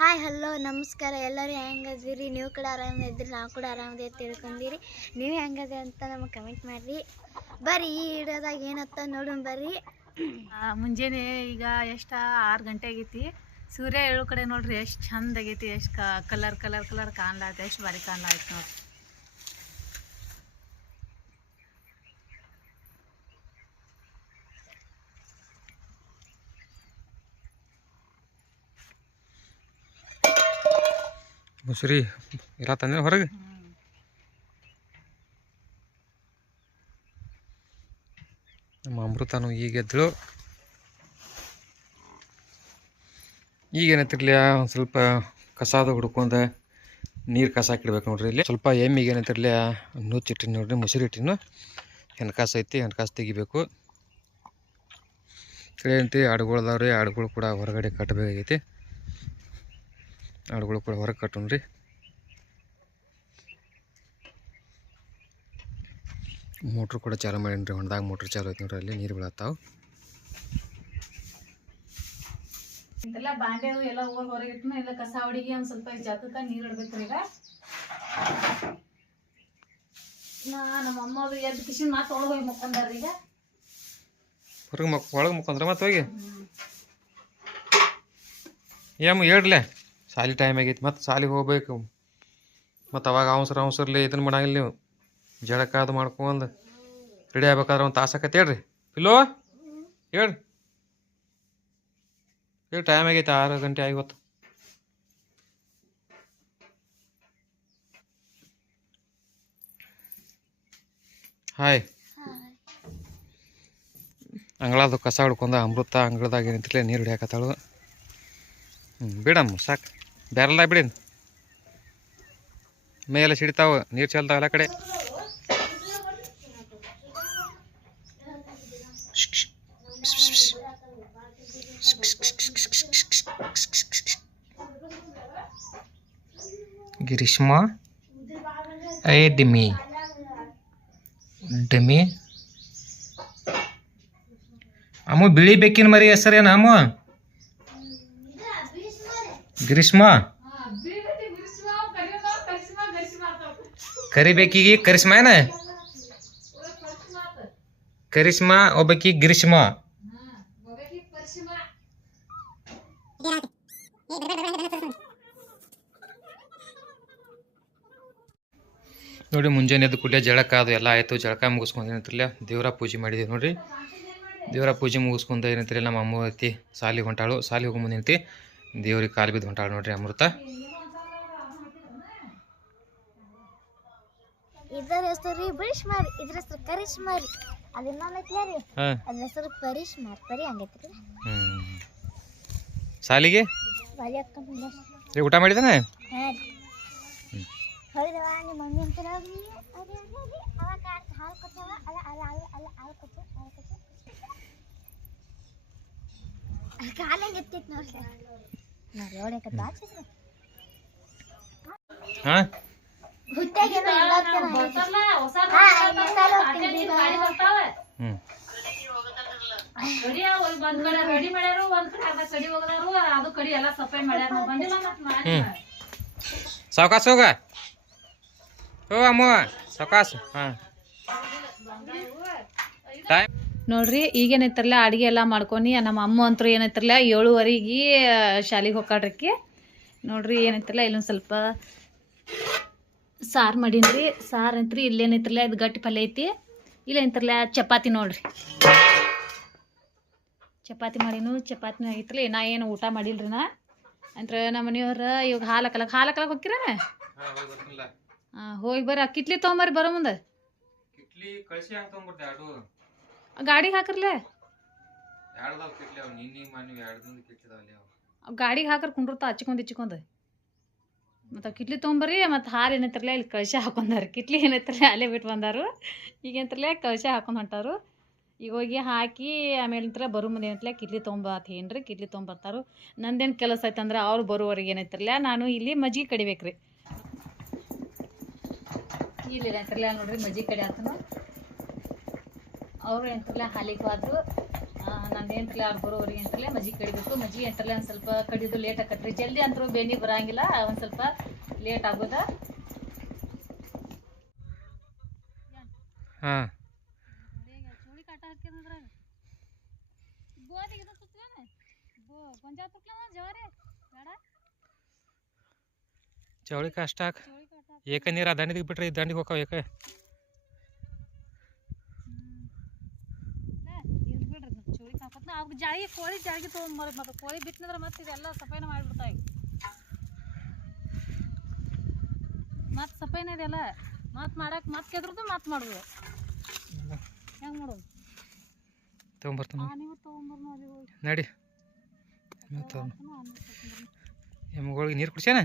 Hi hello ನಮಸ್ಕಾರ. ಎಲ್ಲರೂ ಹೆಂಗದಿರಿ? ನೀವು ಕೂಡ ಆರಾಮಿದ್ರಿ ನಾವು ಕೂಡ ಆರಾಮದೇ ತಿಳ್ಕೊಂಡಿರಿ. ನೀವು ಹೆಂಗದೆ ಅಂತ ನಮಗೆ ಕಮೆಂಟ್ ಮಾಡಿರಿ. ಬರ್ರಿ, ಈ ವಿಡಿಯೋದಾಗ ಏನತ್ತ ನೋಡೋಣ ಬರ್ರಿ. ಮುಂಜಾನೆ ಈಗ ಎಷ್ಟ? ಆರು ಗಂಟೆ ಆಗೈತಿ. ಸೂರ್ಯ ಏಳು ಕಡೆ ನೋಡ್ರಿ, ಎಷ್ಟು ಚಂದ ಆಗೈತಿ, ಎಷ್ಟು ಕಲರ್ ಕಲರ್ ಕಲರ್ ಕಾಣ್ಲಾತ ಎಷ್ಟು ಬಾರಿ ಕಾಣ್ಲಾಯ್ತು ನೋಡ್ರಿ. ಮುಸುರಿ ಇರ ತಂದ್ರೆ ಹೊರಗೆ. ನಮ್ಮ ಅಮೃತನು ಈಗ ಎದ್ದಳು. ಈಗ ಏನೈತಿರ್ಲಿ ಒಂದು ಸ್ವಲ್ಪ ಕಸಾದ ಹುಡ್ಕೊಂಡ ನೀರು ಕಸ ಹಾಕಿಡ್ಬೇಕು ನೋಡ್ರಿ ಇಲ್ಲಿ. ಸ್ವಲ್ಪ ಎಮ್ಮಿಗೆ ಏನೈತಿರ್ಲಿ ನುಚ್ಚಿಟ್ಟಿನಿ ನೋಡ್ರಿ, ಮುಸುರಿ ಇಟ್ಟಿನ ಹೆಣ್ಕಾಸು ಐತಿ ಹೆಣ್ಕಾಸು ತೆಗಿಬೇಕು. ಏನಂತಿ ಆಡುಗಳದಾವ್ರಿ ಆಡುಗಳು ಕೂಡ ಹೊರಗಡೆ ಕಟ್ಟಬೇಕಾಗೈತಿ ಆಡುಗಳು ಕೂಡ ಹೊರಗೆ ಕಟ್ಟೋಣ್ರಿ ಮೋಟ್ರ್ ಕೂಡ ಚಾಲು ಮಾಡೀನಿ ಹೊಂಡದಾಗ ಮೋಟ್ರ್ ಚಾಲು ಐತಿ ನೋಡ್ರಿ ಅಲ್ಲಿ ನೀರು ಬೀಳತ್ತಾವ. ಇಂತೆಲ್ಲ ಬಾಂಡೆವು ಎಲ್ಲ ಹೋಗಿ ಹೊರಗೆ ಇಟ್ಟು ಎಲ್ಲ ಕಸ ಹುಡುಗಿ ಒಂದು ಸ್ವಲ್ಪ ಜಗಕ್ಕೆ ನೀರು ಇಡ್ಬೇಕು ಈಗ. ನಾ ನಮ್ಮ ಅಮ್ಮದು ಎದ್ದು ಕಿಶನ್ ಮಾತು ಒಳಗೆ ಹೋಗಿ ಮುಕ್ಕೊಂಡಾರ ಈಗ. ಹೊರಗೆ ಮಕ್ ಒಳಗೆ ಮುಕ್ಕಂದ್ರೆ ಮತ್ತೆ ಹೋಗಿ? ಏಮ್ ಹೇಳ್ರಲೆ ಸಾಲಿ ಟೈಮ್ ಆಗೈತಿ. ಮತ್ತು ಸಾಲಿಗೆ ಹೋಗ್ಬೇಕು. ಮತ್ತು ಅವಾಗ ಅವಸರ ಅವಸರ್ಲಿ ಇದನ್ನ ಮಾಡಂಗಿಲ್ಲ ನೀವು. ಜಳಕ ಅದು ಮಾಡ್ಕೊಂಡು ರೆಡಿ ಆಗ್ಬೇಕಾದ್ರೆ ಒಂದು ತಾಸು ಆಕತಿ ಹೇಳ್ರಿ. ಇಲ್ಲೋ ಹೇಳ್ರಿ ಹೇಳಿ ಟೈಮ್ ಆಗೈತೆ ಆರು ಗಂಟೆ ಆಗಿವತ್ತು ಹಾಯ್ ಅಂಗಳದು ಕಸ ಹಿಡ್ಕೊಂಡ ಅಮೃತ ಅಂಗಳದಾಗ ನಿಂತಲೇ ನೀರು ಹಿಡಿಯಾಕತ್ತಾಳು. ಹ್ಞೂ ಬಿಡಮ್ಮ ಸಾಕು. ಬ್ಯಾರಲ್ಲ ಬಿಡಿ. ಮೇಲೆ ಸಿಡಿತಾವ, ನೀರು ಚೆಲ್ತಾವ ಎಲ್ಲ ಕಡೆ. ಗಿರೀಶ್ಮ ಐ ಡಿಮಿ. ಡಿಮಿ. ಅಮ್ಮ ಬಿಳಿ ಬೇಕಿನ ಮರಿ ಹೆಸರೇನ ಅಮ್ಮ? ಗ್ರೀಷ್ಮ? ಕರಿಬೇಕಿಗೆ ಕರಿಷ್ಮ ಏನ? ಕರಿಷ್ಮಾ, ಒಬ್ಬಕಿ ಗ್ರೀಷ್ಮ. ನೋಡಿ, ಮುಂಜಾನೆ ಎದ್ದು ಕೂಡಲೇ ಜಳಕ ಅದು ಎಲ್ಲ ಆಯಿತು. ಜಳಕ ಮುಗಿಸ್ಕೊಂಡು ಏನಂತಿರಲಿಲ್ಲ ದೇವರ ಪೂಜೆ ಮಾಡಿದ್ದೀವಿ ನೋಡ್ರಿ. ದೇವರ ಪೂಜೆ ಮುಗಿಸ್ಕೊಂಡು ಏನಂತಿರಲಿಲ್ಲ ನಮ್ಮ ಅಮ್ಮ ಐತಿ ಸಾಲಿಗೆ ಹೊಂಟಾಳು. ಸಾಲಿಗೆ ಹೋಗಿ ಮುಂದೆ ದೇವ್ರಿಗೆ ಕಾಲು ಬಿದ್ದು ಹೊಂಟಾಳ ನೋಡ್ರಿ ಅಮೃತ. ಇದರ ಹೆಸರು ಇದ್ರ ಹೆಸರು ಕರಿಶ್ಮಾರಿ ಅದನ್ನ ಇನ್ನೊಂದು ಐತ್ಲ ರೀ ಅದ್ರ ಹೆಸರು ಪರಿಶ್ಮಾರ್ ಪರಿ ಹಂಗೈತ್ರಿ. ಸಾಲಿಗೆ ಏ ಊಟ ಮಾಡಿದಾನೆ ಹಾಂ ರೀ. ಹೌದವ ನಿಮ್ಮ ಮಮ್ಮಿ ಅಂತ ಅರಿ ಅರಿ ಅರಿ ಅವಾಗ ಹಾಲು ಕೊಟ್ಟವ? ಅಲ್ಲ ಅಲ್ಲ ಅಲ್ಲ ಅಲ್ಲ ಹಾಲು ಕೊಟ್ಟು ಹಾಲು ಕೊಟ್ಟು ಕಾಲ ಎತ್ತೈತಿ ನೋಡ್ರಿ? ನೋಡಿ ಹೊಡೆಯಕ್ಕೆ ಬಾಚಿದ್ರು ಹಾಂ ಹುಟ್ಟಾಗೇನೋ ಎಲ್ಲತ್ತೇನೋ ಹ್ಞೂ ಕಡಿ ಒಂದ್ ಕಡೆ ರೆಡಿ ಮಾಡ್ಯಾರು ಒಂದ್ ಕಡೆ ಅರ್ಧ ಕಡಿ ಹೋಗದಾರು ಅದು ಕಡಿ ಎಲ್ಲ ಸಫಾಯಿ ಮಾಡ್ಯಾರ ನಾವ್ ಬಂದಿಲ್ಲ ಮತ್ ಮಾಡಿ ಹ್ಞೂ ಸಾವಕಾಶ ಹೋಗ ಹೋ ಅಮ್ಮ ಸಾವಕಾಶ ಹಾಂ ಟೈಮ್ ನೋಡ್ರಿ ಈಗೇನೈತ್ರಲ್ಲ ಅಡುಗೆ ಎಲ್ಲ ಮಾಡ್ಕೊನಿ ನಮ್ಮ ಅಮ್ಮ ಅಂತೂ ಏನೈತ್ರಲ್ಲ ಏಳುವರೆಗೆ ಶಾಲೆಗೆ ಹೋಗಾಡ್ರಕ್ಕೆ ನೋಡ್ರಿ ಏನೈತ್ರಲ್ಲ ಇಲ್ಲೊಂದು ಸ್ವಲ್ಪ ಸಾರು ಮಾಡೀನಿ ಸಾರು ಅಂತ್ರಿ ಇಲ್ಲೇನೈತ್ರಲ್ಲ ಇದು ಗಟ್ಟಿ ಪಲ್ಯ ಐತಿ. ಇಲ್ಲೇನೈತ್ರಲ್ಲ ಚಪಾತಿ ನೋಡ್ರಿ. ಚಪಾತಿ ಮಾಡೀನು ಚಪಾತಿ ಆಗಿತ್ರಲ್ಲ ನಾ ಏನು ಊಟ ಮಾಡಿಲ್ರಿ ನಾ. ಅಂತ್ರ ನಮ್ಮ ಮನೆಯವ್ರ ಇವಾಗ ಹಾಲು ಹಾಕಲಕ್ಕೆ ಹಾಲು ಹಾಕಲಕ್ಕೆ ಹೋಗಿರನ ಹಾಂ ಹೋಗಿ ಬರ್ರಿ ಕಿಟ್ಲಿ ತೊಗೊಂಬರ್ರಿ ಬರೋ ಮುಂದೆ. ಕಿಟ್ಲಿ ಕಳಿಸಿ ಹಂಗೆ ಗಾಡಿಗೆ ಹಾಕ್ರಲ್ಲೇ ಎರಡ್ದಾವ್ ಕಿಟ್ಲಿ ಅವ್ ನಿನ್ನೆ ಮನೆ ಎರಡದಿಂದ ಕಿಟ್ಲಿದಾವಲ್ಲಿ ಅವು ಗಾಡಿಗೆ ಹಾಕರ್ ಕುಂಡ್ರತ ಹಚ್ಕೊಂಡ್ ಇಚ್ಕೊಂಡ್ ಮತ್ತು ಕಿಟ್ಲಿ ತೊಗೊಂಬರ್ರಿ ಮತ್ತು ಹಾಲು ಏನೈತ್ರಲ್ಲ ಇಲ್ಲಿ ಕಳಶ ಹಾಕೊಂಡಾರ. ಕಿಟ್ಲಿ ಏನೈತ್ರಲ್ಲ ಅಲ್ಲೇ ಬಿಟ್ಟು ಬಂದಾರು. ಈಗ ಕಳಶ ಹಾಕೊಂಡ್ ಹೊಂಟಾರು. ಈಗ ಹೋಗಿ ಹಾಕಿ ಆಮೇಲೆ ನಂತರ ಬರೋ ಮುಂದೆ ಏನೈತಲ್ಲ ಕಿಟ್ಲಿ ತೊಗೊಂಬತ್ ಏನ್ರಿ ಕಿಟ್ಲಿ ತೊಗೊಂಬರ್ತಾರು. ನಂದೇನು ಕೆಲಸ ಐತಂದ್ರೆ ಅವ್ರು ಬರೋವರೆಗೆ ಏನೈತ್ರಲ್ಲ ನಾನು ಇಲ್ಲಿ ಮಜ್ಜಿಗೆ ಕಡಿಬೇಕ್ರಿ. ಇಲ್ಲಿ ಏನೈತ್ರಲ್ಲ ನೋಡ್ರಿ ಮಜ್ಜಿಗೆ ಕಡಿ ಆತನು ಅವ್ರು ಏನಂತಾರಲ್ಲ ಹಾಲಿಗೆ ಹೋದ್ರು ನಂದು ಎಂಟ್ರಲೆ ಅವ್ರು ಬರೋವರೆಗೆ ಎಂಟ್ರಲೆ ಮಜ್ಜಿಗೆ ಕಡಿಬೇಕು ಮಜ್ಜಿಗೆ ಎಂಟ್ರಲೆ ಒಂದು ಸ್ವಲ್ಪ ಕಡಿಯೋದು ಲೇಟ್ ಆಕತ್ರಿ ಜಲ್ದಿ ಅಂತರೂ ಬೆನ್ನಿ ಬರಂಗಿಲ್ಲ ಒಂದು ಸ್ವಲ್ಪ ಲೇಟ್ ಆಗೋದ ಹಾಂ ಚೋಳಿ ಕಾಟ ಹಾಕಿದ್ರಾಗ ಗೋಧಿಗೆ ಇದು ಸುತ್ತಲೇನ ಗೊಂಜಾಳ ತುಕ್ಲನ ಜವಾರಿ ಬೇಡ ಚೌಳಿಕ ಅಷ್ಟ ಹಾಕ್ ಚೋಳಿ ಕಾಟ ಏಕ ನೀರು ಆ ದಂಡಿಗೆ ಬಿಟ್ರೆ ಈ ದಂಡಿಗೆ ಹೋಗ್ತಾವ ಏಕ ಕಾಪತ್ನ ಅವ್ಗ ಜಾಳಿ ಕೋಳಿ ಜಾಳಿಗೆ ತೊಗೊಂಬರ್ರಿ ಮತ್ತೆ ಕೋಳಿ ಬಿತ್ತಂದ್ರೆ ಮತ್ತೆ ಇದೆಲ್ಲ ಸಫೈನ ಮಾಡಿಬಿಡ್ತಾವೆ. ಮತ್ತೆ ಸಫೈನ ಇದೆಲ್ಲ ಮತ್ತೆ ಮಾಡಕ್ಕೆ ಮತ್ತೆ ಕೆದ್ರದ್ದು ಮತ್ತೆ ಮಾಡುದು. ಹೆಂಗೆ ಮಾಡೋದು? ತೊಗೊಂಬರ್ತಾನ. ನೀವು ಹೋಗಿ. ನಡಿ. ಹಾಕ್ನು, ಎಮ್ಗಳಿಗೆ ನೀರು ಕುಡಿಸ್ಯಾನ?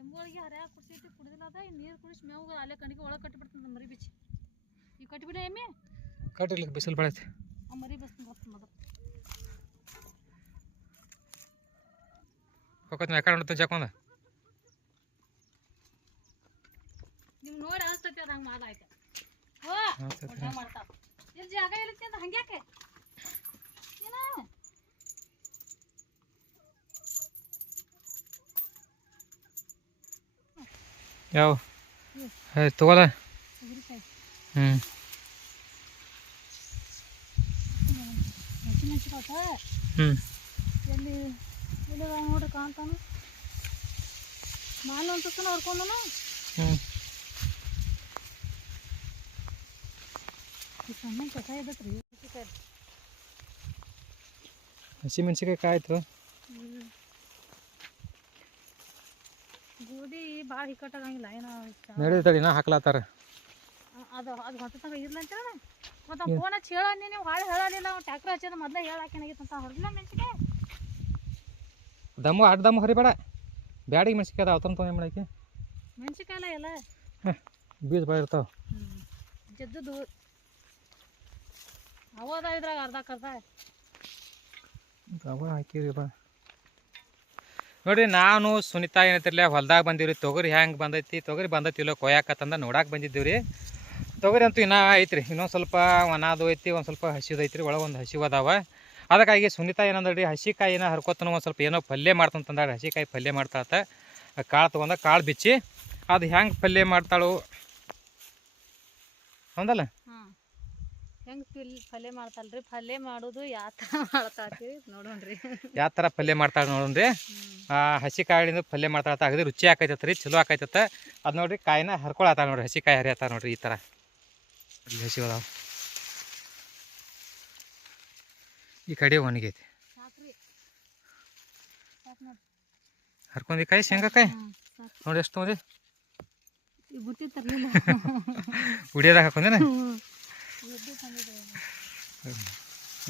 ಎಮ್ಗಳಿಗೆ ಹರ್ಯಾಗ ಕುಡ್ಸೈತಿ ಕುಡಿದಿಲ್ಲ ಅದ ನೀರು ಕುಡಿಸಿ ಮೇವು ಅಲ್ಲೇ ಕಣಿಗೆ ಒಳಗೆ ಕಟ್ಟಿಬಿಡ್ತಂದ ಮರಿ ಬಿಚ್ಚಿ. ಈಗ ಕಟ್ಟಿಬಿಡ ಎಮ್ಮೆ. ಕಟ್ಟಿರ್ಲಿಕ್ಕೆ ಬಿಸಿಲು ಬೆಳೈತಿ ಆ ಮರಿ ಬಸ್ ಬರ್ತದೆ ಮೊದಲು. ಹೋಗೋತ್ ಯಾಕಡೆ ನೋಡ್ತಾನೆ ನಿಮ್ಗೆ ನೋಡಿ ಅನಿಸ್ತೈತಿ ಓ ಮಾಡ್ತಾವ ಇಲ್ಲಿ ಜಾಗ ಇರುತ್ತೆ ಅಂತ ಹಂಗ್ಯಾಕೆ? ಯಾವ? ಆಯ್ತು ಹ್ಮ್. ಹ್ಞೂ ಅದಾವ ನೋಡ್ರಿ ಕಾಣ್ತಾನು. ಸಣ್ಣ ಕಸ ಇದತ್ರಿ ಮೆಣ್ಸಿಕಾಯಿ ಹಸಿ ಮೆಣಸಿಕಾಯಿ ಕಾಯ್ತು? ಗೋಧಿ ಭಾಳ ಹಿಕ್ಕಟ್ಟಾಗಂಗಿಲ್ಲ ಏನೋ ನಡೀತಡಿ ನಾ ಹಾಕ್ಲಾತಾರ. ಅದು ಅದು ಹೊತ್ತಂಗ ಇರ್ಲಂತ ಮತ್ತೆ ಫೋನ್ ಹಚ್ಚಿ ಹೇಳ ನೀವು ಭಾಳ ಹೇಳಲಿಲ್ಲ ಟ್ಯಾಕ್ಟರ್ ಹಚ್ಚಿದ ಮೊದಲೇ ಹೇಳಾಕೇನಾಗಿತ್ತು ಅಂತ ಹೊರಲಿಲ್ಲ ಮೆಣಸಿಕಾಯಿ ದಮ್ಮು ಅಡ್ಡ ದಮ್ಮು ಹರಿಬೇಡ. ಬ್ಯಾಡಿಗೆ ಮೆಣಸಿಕಾಯಿ ಅದಾವ ತಂದು ತೊಗೊಂಡು ಮಾಡಕ್ಕೆ ಮೆಣಸಿಕಾಯಿಲ್ಲ ಎಲ್ಲ? ಬೀಜ ಭಾಳ ಇರ್ತಾವ. ಜದ್ದದು ಅವ ಅದಾವ ಇದ್ರಾಗ ಅರ್ಧಕ್ಕರ್ಧ ಅವ ಹಾಕಿರಿ ಬಾ. ನೋಡ್ರಿ ನಾನು ಸುನಿತಾ ಏನೈತಿರ್ಲ ಹೊಲ್ದಾಗ ಬಂದಿವ್ರಿ. ತೊಗರಿ ಹೆಂಗೆ ಬಂದೈತಿ? ತೊಗರಿ ಬಂದೈತಿಲ್ಲೋ ಕೊಯ್ಯಾಕತ್ತಂದ ನೋಡಕ್ಕೆ ಬಂದಿದ್ದೀವಿ ರೀ ತೊಗರಿ ಅಂತೂ ಇನ್ನೂ ಐತ್ರಿ. ಇನ್ನೊಂದು ಸ್ವಲ್ಪ ಒಣದು ಐತಿ ಒಂದು ಸ್ವಲ್ಪ ಹಸಿದು ಐತ್ರಿ. ಒಳಗೆ ಒಂದು ಹಸಿವು ಅದಾವ. ಅದಕ್ಕಾಗಿ ಸುನಿತಾ ಏನಂದ್ರಿ ಹಸಿಕಾಯಿನ ಹರ್ಕೊತನ ಒಂದು ಸ್ವಲ್ಪ ಏನೋ ಪಲ್ಯ ಹಸಿ ಹಸಿಕಾಯಿ ಪಲ್ಯ ಮಾಡ್ತಾಳತ್ತ ಕಾಳು ತೊಗೊಂಡ ಕಾಳು ಬಿಚ್ಚಿ ಅದು ಹೆಂಗೆ ಪಲ್ಯ ಮಾಡ್ತಾಳು? ಹೌದಲ್ಲ? ಹೆಂಗೆ ಪಿಲ್ ಪಲ್ಯ ಮಾಡ್ತಾಳ್ರಿ? ಪಲ್ಯ ಮಾಡೋದು ಯಾವ ಥರ ಮಾಡ್ತಾಳ್ರಿ ನೋಡೋಣ್ರಿ. ಯಾವ ಥರ ಪಲ್ಯ ಮಾಡ್ತಾಳೆ ನೋಡ್ರಿ ಆ ಹಸಿ ಕಾಳಿಂದ ಪಲ್ಯ ಮಾಡ್ತಾಳತ್ತ ಅಗದಿ ರುಚಿ ಆಕೈತತ್ ರೀ ಚಲೋ ಆಕೈತತ್ತ. ಅದು ನೋಡ್ರಿ ಕಾಯಿನ ಹರ್ಕೊಳತ್ತಾಳ ನೋಡ್ರಿ ಹಸಿ ಕಾಯಿ ಹರಿಯತ್ತ ನೋಡ್ರಿ ಈ ಥರ ಹಸಿ ಹಸಿ ಅದಾವ ಈ ಕಡೆ ಒಣಗೈತಿ. ಹರ್ಕೊಂಡಿ ಕಾಯಿ ಶೇಂಗಾಕಾಯಿ ನೋಡಿ ಎಷ್ಟು ತೊಗೊಂಡಿ ಉಡಿಯೋದಾಗ ಹಾಕೊಂಡೇನ?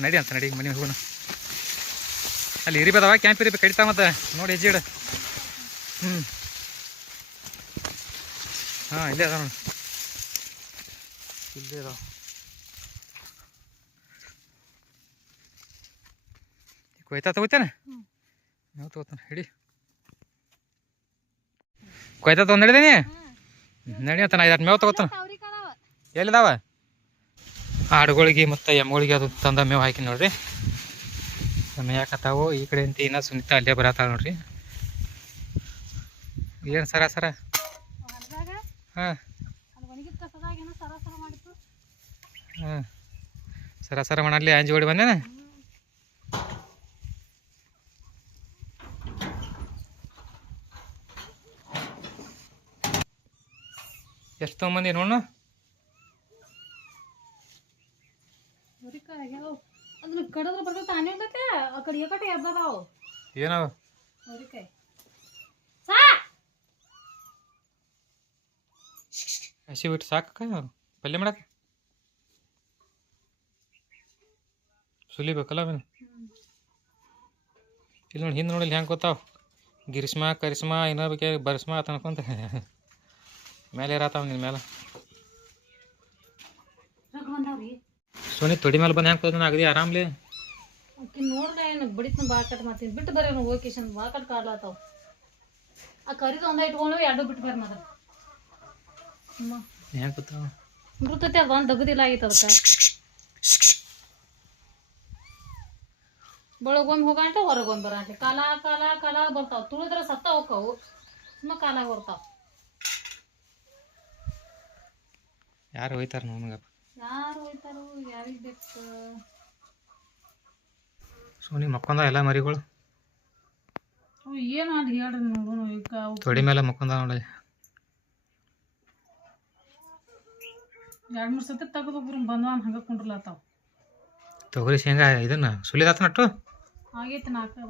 ನಡಿ ಅಂತ ನಡಿ ಮನೆ ಹೋಗೋಣ. ಅಲ್ಲಿ ಇರಿಬೇದವ ಬದಾವ ಕ್ಯಾಂಪ್ ಇರಿಬೇಕು ಕಡಿತಾ ಮತ್ತೆ. ನೋಡಿ ಹೆಜ್ಜೆ ಇಡು. ಹ್ಞೂ ಹಾಂ ಇಲ್ಲೇ ಅದಾವ ನೋಡಿ. ಇಲ್ಲೇ ಅದಾವ. ಕೊಯ್ತಾ ತಗೋತೇನೆ. ನಾವು ತಗೋತಾನೆ ಹಿಡಿ. ಕೊಯ್ತಾ ತಗೊಂಡ್ ನಡಿದೀನಿ? ನಡಿ ಅಂತ ನಾ ಐದು ಮೇವು ತಗೋತಾನೆ. ಎಲ್ಲಿದಾವ? ಆಡುಗಳಿಗೆ ಮತ್ತು ಎಮ್ಗಳಿಗೆ ಅದು ತಂದ ಮೇವು ಹಾಕಿ ನೋಡ್ರಿ. ಮೇಯಾಕತ್ತಾವು ಈ ಕಡೆ ಅಂತ ಇನ್ನ ಸುನಿತಾ ಅಲ್ಲೇ ಬರತ್ತಾಳ ನೋಡ್ರಿ. ಏನು ಸರ ಸರ? ಹಾಂ. ಹಾಂ. ಸರ ಸರ ಮಾಡಲಿ ಅಂಜಿ ಓಡಿ ಬಂದೇನ? ಎಷ್ಟು ತೊಗೊಂಬಂದಿ ನೋಡ ಏನವ ಹಸಿ ಬಿಟ್ಟು ಸಾಕ ಪಲ್ಯ ಮಾಡಕ್ಕೆ? ಸುಲಿಬೇಕಲ್ಲ ಅವನು? ಇಲ್ಲಿ ನೋಡಿ ಹಿಂದೆ ನೋಡಿ ಹೆಂಗೆ ಗೊತ್ತಾವ? ಗಿರಿಸ್ಮಾ ಕರಿಸ್ಮಾ ಇನ್ನೊಬ್ಬ ಬರ್ಸ್ಮಾ ಅಂತ ಅನ್ಕೊಂತ. ಮೇಲೆ ಏರಾತಾವ ನಿನ್ನ ಮೇಲೆ. ಸೋನಿ ತೊಡಿ ಮೇಲೆ ಬಂದು ಹೆಂಗೆ ಕೂತ ಅಗದಿ ಆರಾಮ್ಲಿ? ಆಕಿ ನೋಡ್ದೆ ಏನು ಬಡಿತ ಬಾ ಕಟ್ ಮಾಡ್ತೀನಿ. ಬಿಟ್ಟು ಬರೀ ನಾವು ಹೋಗಿ ಬಾ ಕಟ್ ಕಾಡ್ಲಾತಾವ ಆ ಕರಿದು ಒಂದ ಇಟ್ಕೊಂಡು ಎರಡು ಬಿಟ್ಟು ಬರ್ರಿ ಮದ ಹ್ಞೂ ಹೆಂಗೆ ಕೂತಾವ ಮೃತತೆ ಅದು ಒಂದು ದಗದಿಲ್ಲ ಆಗಿತ್ತು ಅದಕ್ಕೆ. ಬೆಳಗೊಮ್ಮೆ ಹೋಗಂಟ ಹೊರಗೊಮ್ಮೆ ಬರಂತೆ. ಕಾಲ ಕಾಲ ಕಾಲ ಬರ್ತಾವ. ತುಳಿದ್ರೆ ಸತ್ತ ಹೋಕ್ಕವು. ಸುಮ್ಮ ಕಾಲಾಗ ಬರ್ತಾವ. ಯಾರು ಹೋಯ್ತಾರ ನನಗಪ್ಪ ಯಾರು ಹೋಯ್ತಾರು? ಯಾರಿಗೆ ಬೇಕು? ಸೋನಿ ಮಕ್ಕೊಂದ ಎಲ್ಲ ಮರಿಗಳು? ಏನು ಮಾಡಿ ಹೇಳ್ರಿ ನೋಡು ಈಗ ತೊಡಿ ಮೇಲೆ ಮಕ್ಕೊಂದ ನೋಡಿ ಎರಡು ಮೂರು ಸತಿ ತೆಗೆದು ಬಂದ್ವಾನ ಹಂಗೆ ಕುಂಡ್ರಲಾತಾವ ತೊಗರಿ ಶೇಂಗಾ ಇದನ್ನ ಸುಲಿದಾತ ನಟ್ಟು ನಾಲ್ಕು